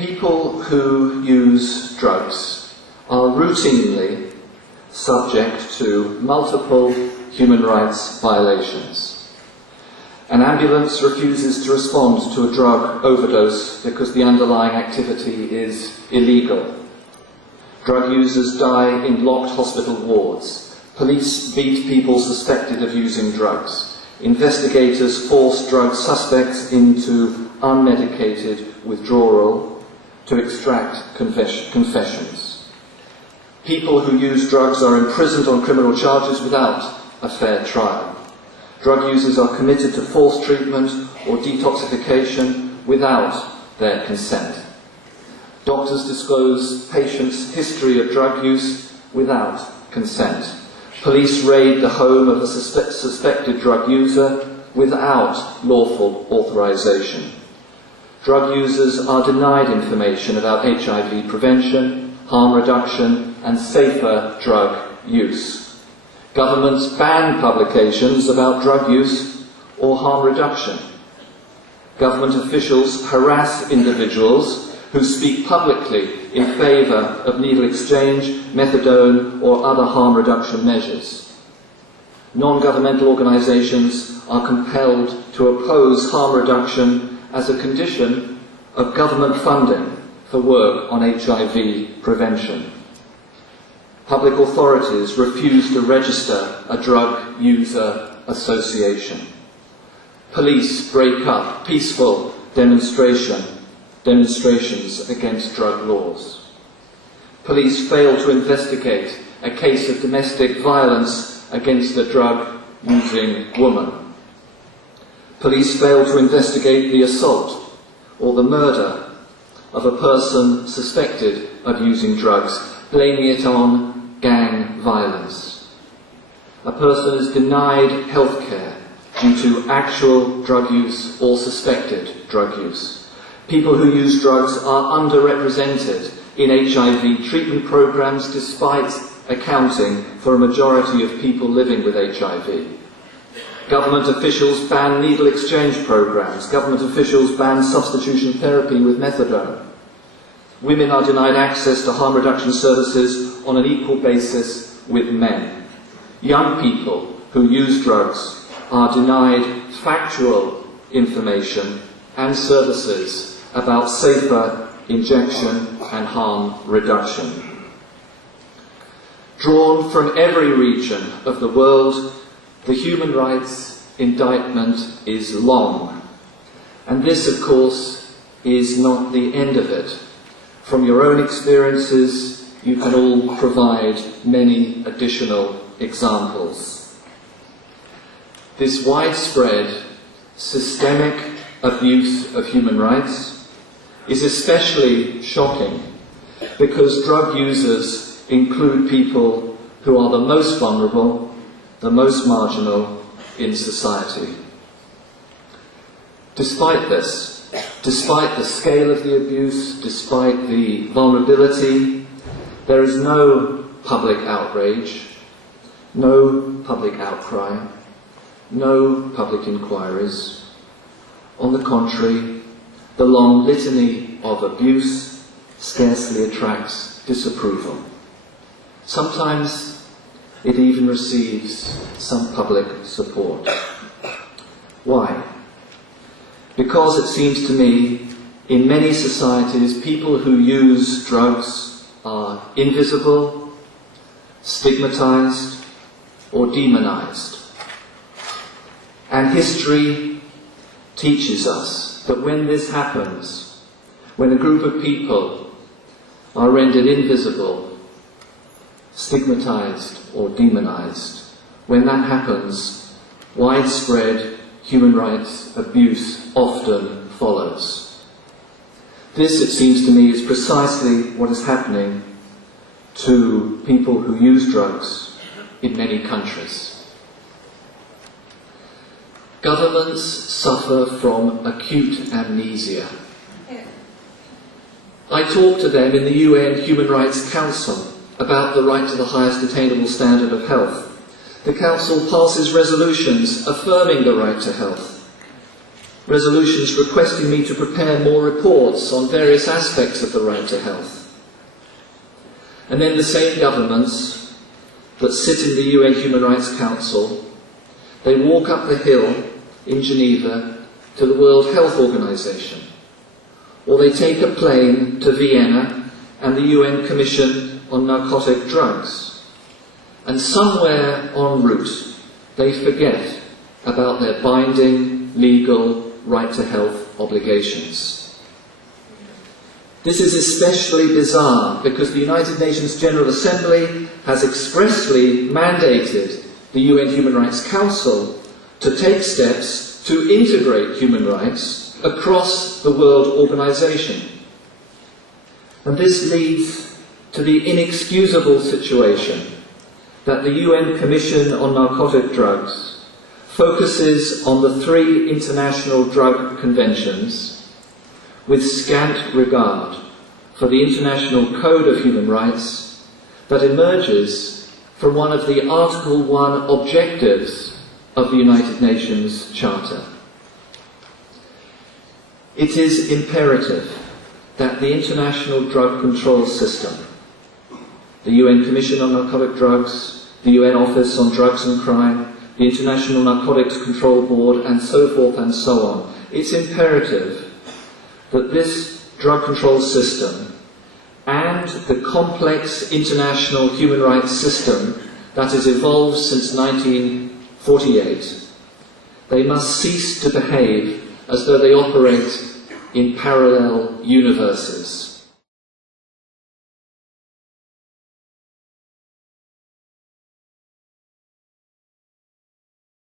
People who use drugs are routinely subject to multiple human rights violations. An ambulance refuses to respond to a drug overdose because the underlying activity is illegal. Drug users die in locked hospital wards. Police beat people suspected of using drugs. Investigators force drug suspects into unmedicated withdrawal to extract confessions. People who use drugs are imprisoned on criminal charges without a fair trial. Drug users are committed to forced treatment or detoxification without their consent. Doctors disclose patients' history of drug use without consent. Police raid the home of a suspected drug user without lawful authorization. Drug users are denied information about HIV prevention, harm reduction, and safer drug use. Governments ban publications about drug use or harm reduction. Government officials harass individuals who speak publicly in favour of needle exchange, methadone, or other harm reduction measures. Non-governmental organisations are compelled to oppose harm reduction as a condition of government funding for work on HIV prevention. Public authorities refuse to register a drug user association. Police break up peaceful demonstrations against drug laws. Police fail to investigate a case of domestic violence against a drug-using woman. Police fail to investigate the assault or the murder of a person suspected of using drugs, blaming it on gang violence. A person is denied health care due to actual drug use or suspected drug use. People who use drugs are underrepresented in HIV treatment programs despite accounting for a majority of people living with HIV. Government officials ban needle exchange programs. Government officials ban substitution therapy with methadone. Women are denied access to harm reduction services on an equal basis with men. Young people who use drugs are denied factual information and services about safer injection and harm reduction. Drawn from every region of the world, the human rights indictment is long. And this, of course, is not the end of it. From your own experiences, you can all provide many additional examples. This widespread, systemic abuse of human rights is especially shocking because drug users include people who are the most vulnerable, the most marginal in society. Despite this, despite the scale of the abuse, despite the vulnerability, there is no public outrage, no public outcry, no public inquiries. On the contrary, the long litany of abuse scarcely attracts disapproval. Sometimes it even receives some public support. Why? Because it seems to me, in many societies, people who use drugs are invisible, stigmatized, or demonized. And history teaches us that when this happens, when a group of people are rendered invisible, stigmatized, or demonized, when that happens, widespread human rights abuse often follows. This, it seems to me, is precisely what is happening to people who use drugs in many countries. Governments suffer from acute amnesia. I talk to them in the UN Human Rights Council about the right to the highest attainable standard of health. The Council passes resolutions affirming the right to health. resolutions requesting me to prepare more reports on various aspects of the right to health. And then the same governments that sit in the UN Human Rights Council, they walk up the hill in Geneva to the World Health Organization, or they take a plane to Vienna and the UN Commission on Narcotic Drugs, and somewhere en route they forget about their binding, legal, right to health obligations. This is especially bizarre because the United Nations General Assembly has expressly mandated the UN Human Rights Council to take steps to integrate human rights across the world organization. And this leads to the inexcusable situation that the UN Commission on Narcotic Drugs focuses on the 3 international drug conventions with scant regard for the International Code of Human Rights that emerges from one of the Article 1 objectives of the United Nations Charter. It is imperative that the international drug control system, the UN Commission on Narcotic Drugs, the UN Office on Drugs and Crime, the International Narcotics Control Board, and so forth and so on. It's imperative that this drug control system and the complex international human rights system that has evolved since 1948, they must cease to behave as though they operate in parallel universes.